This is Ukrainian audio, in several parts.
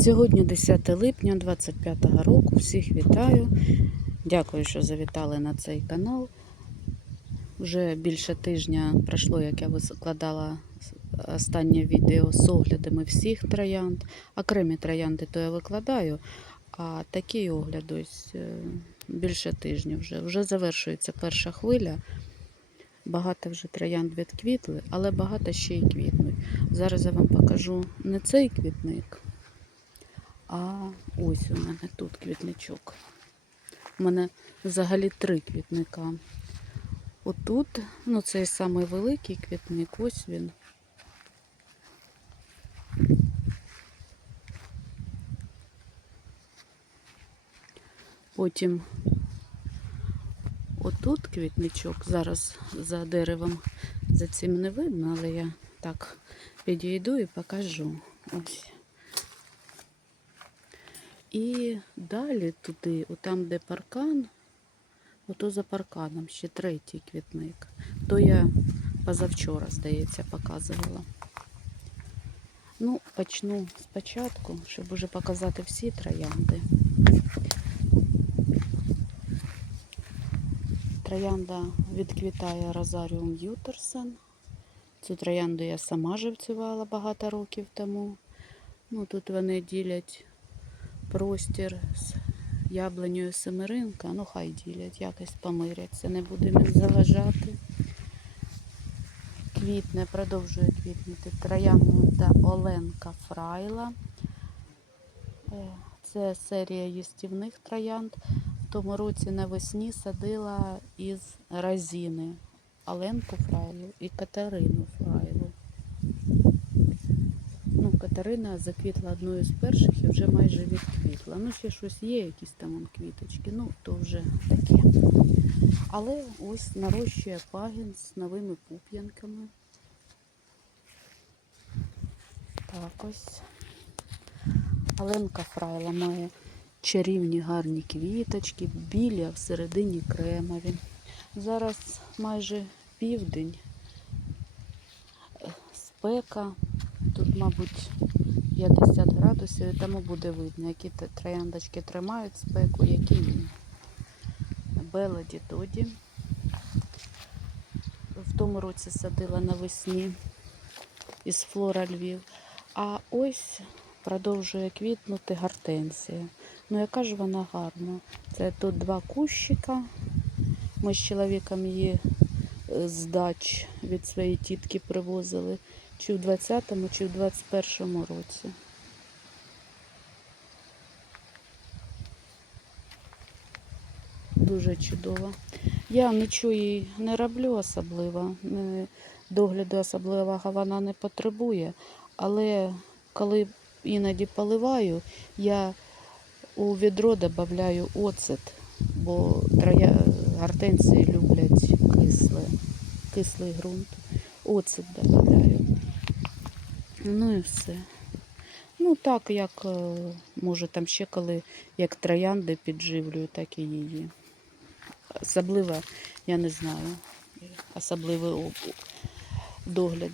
Сьогодні 10 липня 25 року. Всіх вітаю. Дякую, що завітали на цей канал. Вже більше тижня пройшло, як я викладала останнє відео з оглядами всіх троянд. Окремі троянди то я викладаю, а такі огляди ось е, більше тижня вже. Вже завершується перша хвиля. Багато вже троянд відквітли, але багато ще й квітнуть. Зараз я вам покажу не цей квітник, а ось у мене тут квітничок. У мене взагалі три квітника. Отут, ну цей самий великий квітник, ось він. Потім отут квітничок, зараз за деревом за цим не видно, але я так підійду і покажу. Ось. І далі туди, отам, де паркан, ото за парканом ще третій квітник. То я позавчора, здається, показувала. Ну, почну спочатку, щоб уже показати всі троянди. Троянда відквітає Розаріум Ютерсен. Цю троянду я сама живцювала багато років тому. Ну, тут вони ділять простір з яблунею семеринка. Ну, хай ділять, якось помиряться, не будемо їм заважати. Квітне, продовжує квітнути троянда Оленка Фрайла. Е, Це серія їстівних троянд. В тому році навесні садила із разіни Оленку Фрайлу і Катерину Фрайлу. Катерина заквітла одною з перших і вже майже відквітла. Ну, ще щось є, якісь там квіточки, ну то вже таке. Але ось нарощує пагін з новими пуп'янками. Так ось. Оленка Фрайла має чарівні гарні квіточки, білі, а всередині кремові. Зараз майже південь, Е, спека. Тут, мабуть, 50 градусів, і тому буде видно, які трояндочки тримають спеку, які ні. Белоді Доді. В тому році садила навесні із флора Львів. А ось продовжує квітнути гортензія. Ну, яка ж вона гарна. Це тут два кущика. Ми з чоловіком її е, з дач від своєї тітки привозили чи в 20-му, чи в 21-му році. Дуже чудово. Я нічого їй не роблю особливо, догляду особливого вона не потребує, але коли іноді поливаю, я у відро додаю оцет, бо троя гортензії люблять кисле, кислий ґрунт. Оцет додаю. Ну і все. Ну так, як е, може там ще коли як троянди підживлюю, так і її. Особливо, я не знаю, особливий об- догляд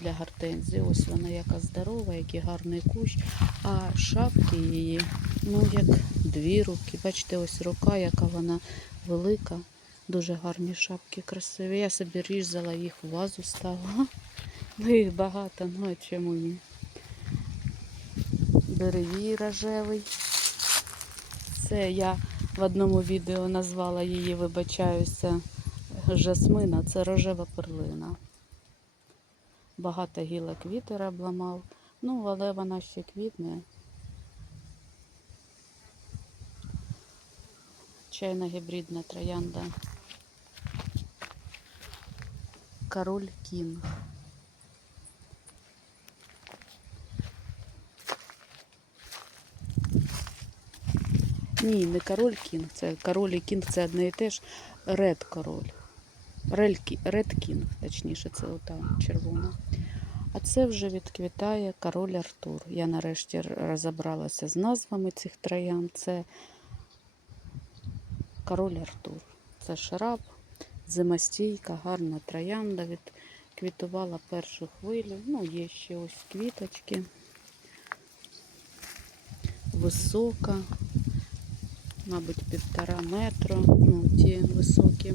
для гортензії. Ось вона яка здорова, який гарний кущ. А шапки її, ну як дві руки. Бачите, ось рука, яка вона велика. Дуже гарні шапки красиві. Я собі різала їх в вазу ставила. Ну їх багато, ну а чому ні? Деревій рожевий. Це я в одному відео назвала її, вибачаюся, жасмина, це рожева перлина. Багато гілок вітер обламав. Ну, але вона ще квітне. Чайна гібридна троянда. Король Кінг. Ні, не король кінг, це король і кінг це одне і те ж. Ред король. Ред кінг, точніше, це ота червона. А це вже відквітає король Артур. Я нарешті розібралася з назвами цих троян. Це король Артур. Це шраб, зимостійка, гарна троянда. Відквітувала першу хвилю. Ну, є ще ось квіточки. висока, мабуть, півтора метра, ну, ті високі.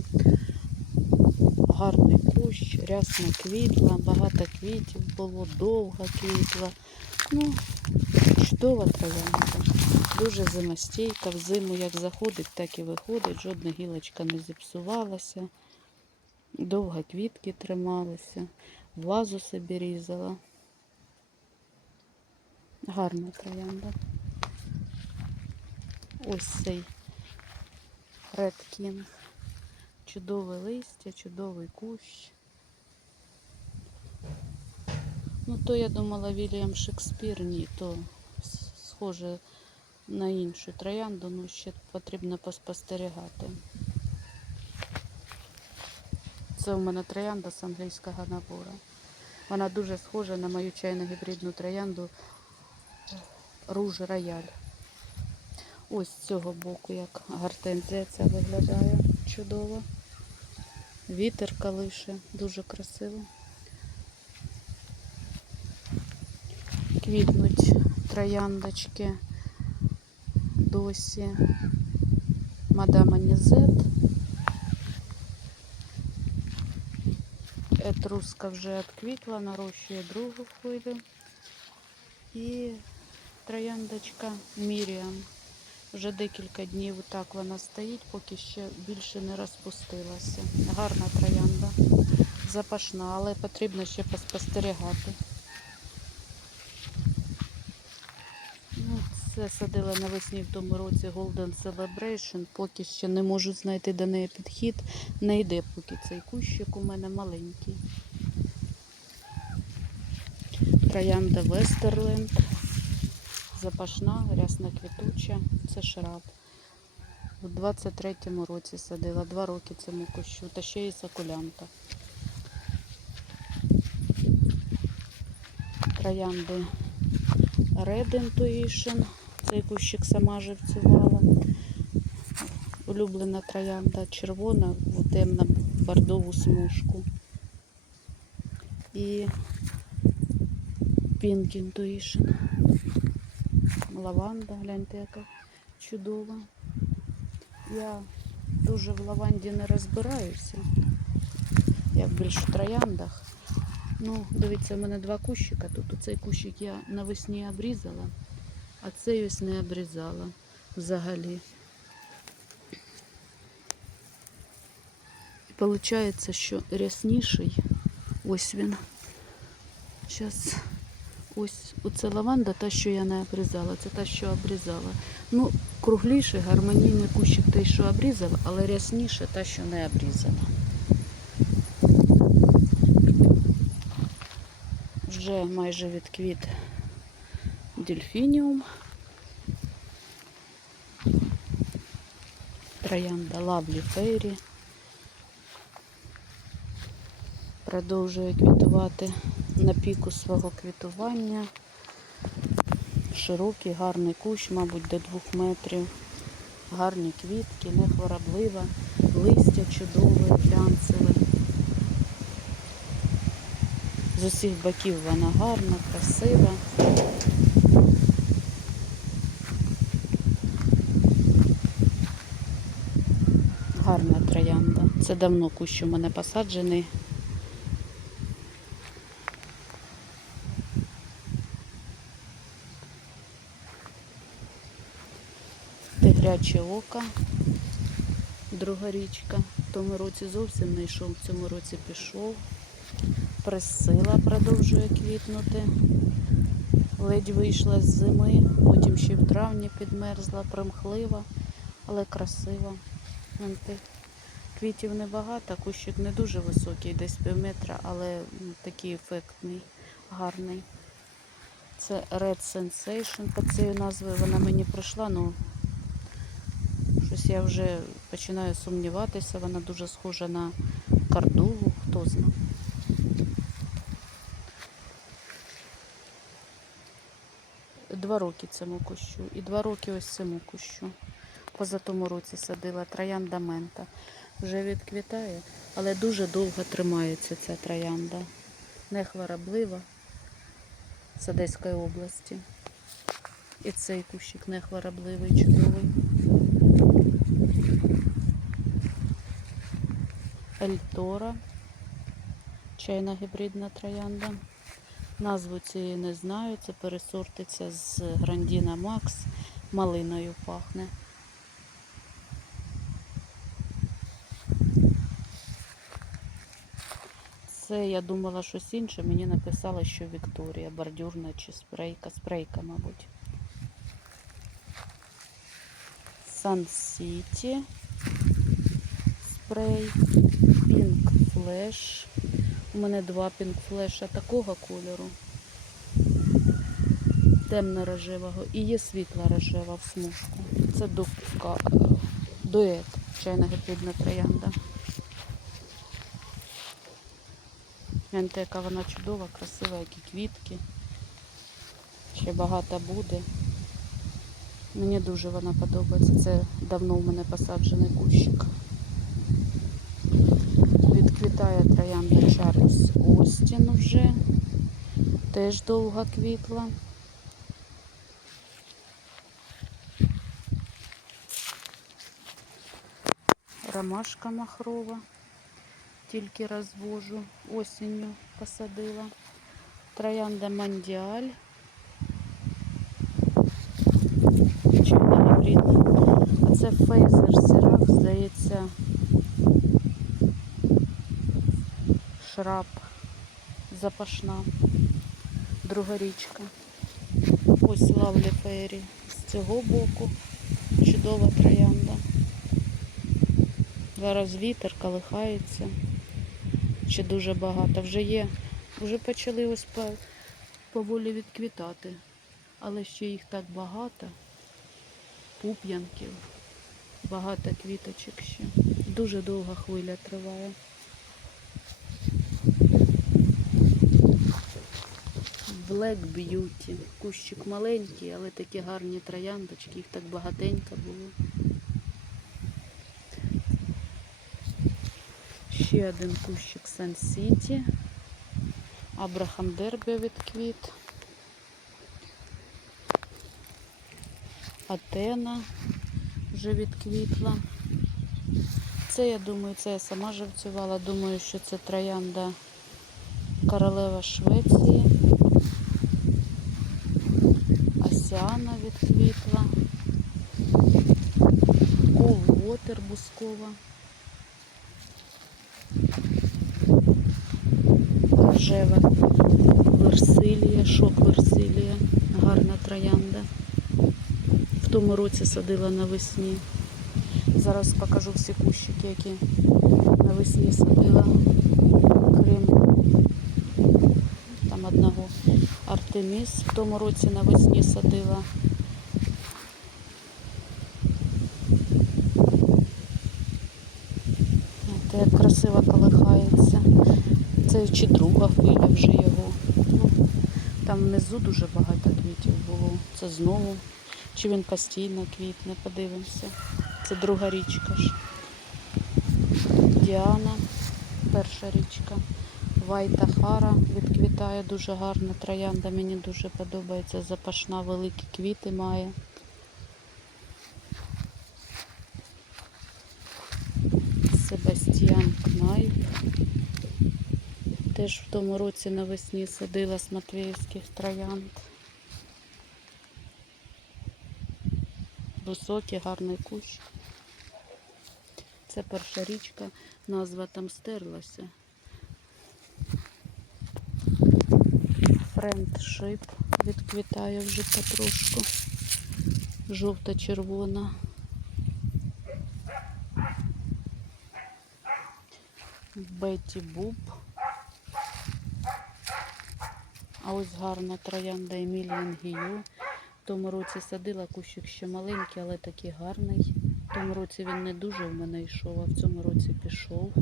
Гарний кущ, рясно квітла, багато квітів було, довго квітла. Ну, чудова троянда. Дуже зимостійка. В зиму як заходить, так і виходить. Жодна гілочка не зіпсувалася. Довго квітки трималися. Вазу собі різала. Гарна троянда. Ось цей Red King. Чудове листя, чудовий кущ. Ну, то я думала Вільям Шекспір, ні, то схоже на іншу троянду, ну ще потрібно поспостерігати. Це у мене троянда з англійського набору. Вона дуже схожа на мою чайну гібридну троянду Руж Рояль. Ось з цього боку, як гортензія ця виглядає чудово. Вітер калише, дуже красиво. Квітнуть трояндочки досі. Мадам Анізет. Етруска вже відквітла, нарощує другу хвилю. І трояндочка Міріам. Вже декілька днів так вона стоїть, поки ще більше не розпустилася. Гарна троянда, запашна, але потрібно ще поспостерігати. Ну, це садила навесні в тому році Golden Celebration. Поки ще не можу знайти до неї підхід. Не йде поки цей кущик у мене маленький. Троянда Вестерленд. Запашна, рясна квітуча. Це шраб. У 23-му році садила. Два роки цьому кущу. Та ще й сакулянта. Троянди Red Intuition. Цей кущик сама живцювала. Улюблена троянда червона в темно-бордову смужку. І Pink Intuition. Лаванда, гляньте, яка чудова. Я дуже в лаванді не розбираюся, як більш в трояндах. Ну, дивіться, у мене два кущика тут. Оцей кущик я навесні обрізала, а цей ось не обрізала взагалі. І виходить, що рясніший, ось він. Зараз ось оце лаванда, та, що я не обрізала, це та, що обрізала. Ну, кругліший, гармонійний кущик той, що обрізала, але рясніше та, що не обрізала. Вже майже відквіт дельфініум. Троянда Лавлі Фейрі. Продовжує квітувати на піку свого квітування. Широкий, гарний кущ, мабуть, до двох метрів. Гарні квітки, не хвороблива, листя чудове, глянцеве. З усіх боків вона гарна, красива. Гарна троянда. Це давно кущ у мене посаджений. Тигряче око. Друга річка. В тому році зовсім не йшов, в цьому році пішов. Пресила продовжує квітнути. Ледь вийшла з зими, потім ще в травні підмерзла, примхлива, але красива. Квітів небагато, кущик не дуже високий, десь пів метра, але такий ефектний, гарний. Це Red Sensation. По цією назвою вона мені прийшла, ну щось я вже починаю сумніватися. Вона дуже схожа на кардову, хто знає. Два роки цьому кущу і два роки ось цьому кущу. Поза тому році садила троянда мента. Вже відквітає, але дуже довго тримається ця троянда. Не хвороблива з Одеської області. І цей кущик нехворобливий, чудовий. Ельтора. Чайна гібридна троянда. Назву цієї не знаю. Це пересортиться з Грандіна Макс. Малиною пахне. Це я думала щось інше. Мені написали, що Вікторія, бордюрна чи спрейка. Спрейка, мабуть. Сан Сіті. Спрей. Флеш. У мене два пінк флеша такого кольору. Темно-рожевого. І є світла рожева в смужку. Це дубка, дует. Чайна гібридна троянда. Гляньте, яка вона чудова, красива, які квітки. Ще багато буде. Мені дуже вона подобається. Це давно в мене посаджений кущик. Відквітає Чарльз Остін вже. Теж довго квітла. Ромашка махрова. Тільки розвожу. Осінню посадила. Троянда Мандіаль. Чорна гібридна. Це фейзер сирах, здається. Шраб запашна. Друга річка. Ось лавлі фейрі з цього боку. Чудова троянда. Зараз вітер колихається. Ще дуже багато. Вже є. Вже почали ось поволі відквітати. Але ще їх так багато. Пуп'янків. Багато квіточок ще. Дуже довга хвиля триває. Black Beauty. Кущик маленький, але такі гарні трояндочки. Їх так багатенько було. Ще один кущик Сан Сіті. Абрахам Дербі відквіт. Атена вже відквітла. Це, я думаю, це я сама живцювала. Думаю, що це троянда королева Швеції. Асіана відквітла. Кол Вотер бускова. Рожева Версилія, шок Версилія, гарна троянда. В тому році садила навесні. Зараз покажу всі кущики, які навесні садила. Крім Артеміс. В тому році навесні садила. Це як красиво колихається. Це чи друга хвиля вже його. Ну, там внизу дуже багато квітів було. Це знову. Чи він постійно квітне, подивимося. Це друга річка ж. Діана, перша річка. Вайта Хара відквітає дуже гарна троянда. Мені дуже подобається. Запашна, великі квіти має. Себастьян Кнайп. Теж в тому році навесні садила з Матвіївських троянд. Високий, гарний кущ. Це перша річка, назва там стерлася. Френдшип відквітає вже потрошку. Жовта-червона. Бетті Буб. А ось гарна троянда Еміліан Гію. В тому році садила кущик ще маленький, але такий гарний. В тому році він не дуже в мене йшов, а в цьому році пішов.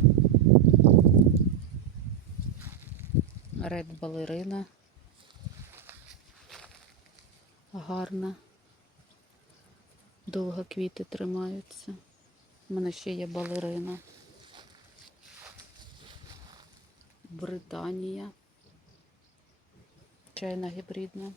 Ред балерина. Гарна. Довго квіти тримаються. У мене ще є балерина. Британія. Чайна гібридна.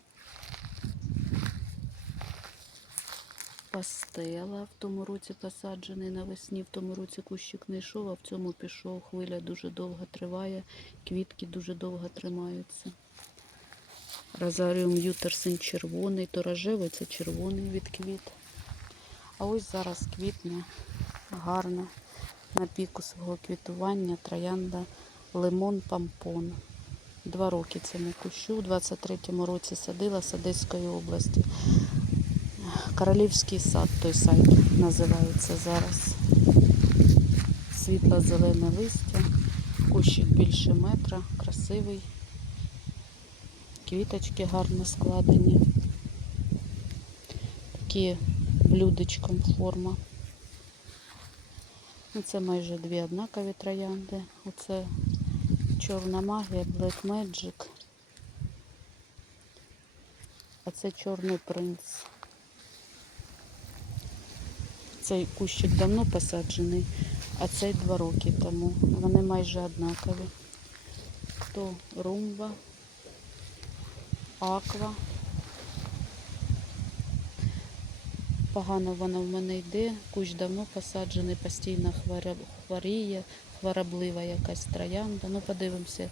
Пастела в тому році посаджений навесні, в тому році кущик не йшов, а в цьому пішов. Хвиля дуже довго триває, квітки дуже довго тримаються. Розаріум ютерсин червоний, то рожевий, це червоний від квіт. А ось зараз квітне гарно на піку свого квітування троянда лимон пампон. Два роки цьому кущу. У 23-му році садила з Одеської області. Королівський сад, той сайт називається зараз. Світло-зелене листя, кущик більше метра, красивий. Квіточки гарно складені. Такі блюдечком форма. Ну, Це майже дві однакові троянди. Оце чорна магія, Black Magic. А це чорний принц. Цей кущик давно посаджений, а цей два роки тому. Вони майже однакові. То румба, аква. Погано вона в мене йде. Кущ давно посаджений, постійно хворіє, хвороблива якась троянда. Ну, подивимося,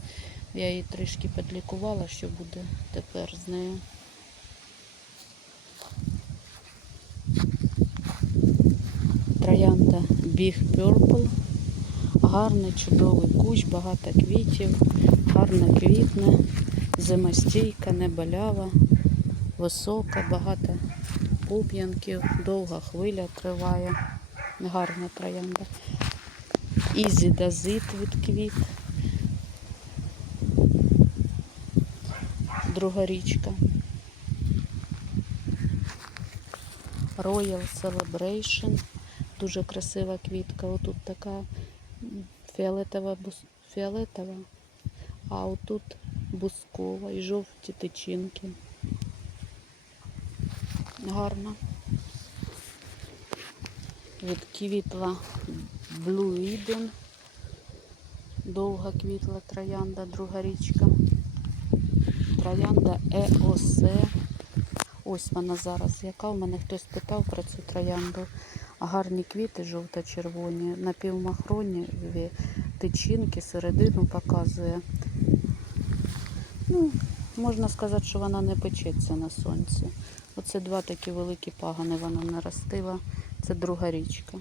я її трішки підлікувала, що буде тепер з нею. Троянда Big Purple. Гарний, чудовий кущ, багато квітів, гарно квітне, зимостійка, не болява, висока, багато пуп'янків, довга хвиля триває. Гарна троянда. Ізі дазит від квіт. Друга річка. Royal Celebration. Дуже красива квітка. Отут така фіолетова, фіолетова, а отут бускова і жовті тичинки. Відквітла Blue Eden. Довга квітла троянда, друга річка. Троянда ЕОСЕ. Ось вона зараз. Яка у мене хтось питав про цю троянду. Гарні квіти жовто-червоні, напівмахроніві тичинки, середину показує. Ну, можна сказати, що вона не печеться на сонці. Оце два такі великі пагани вона наростила. Це друга річка.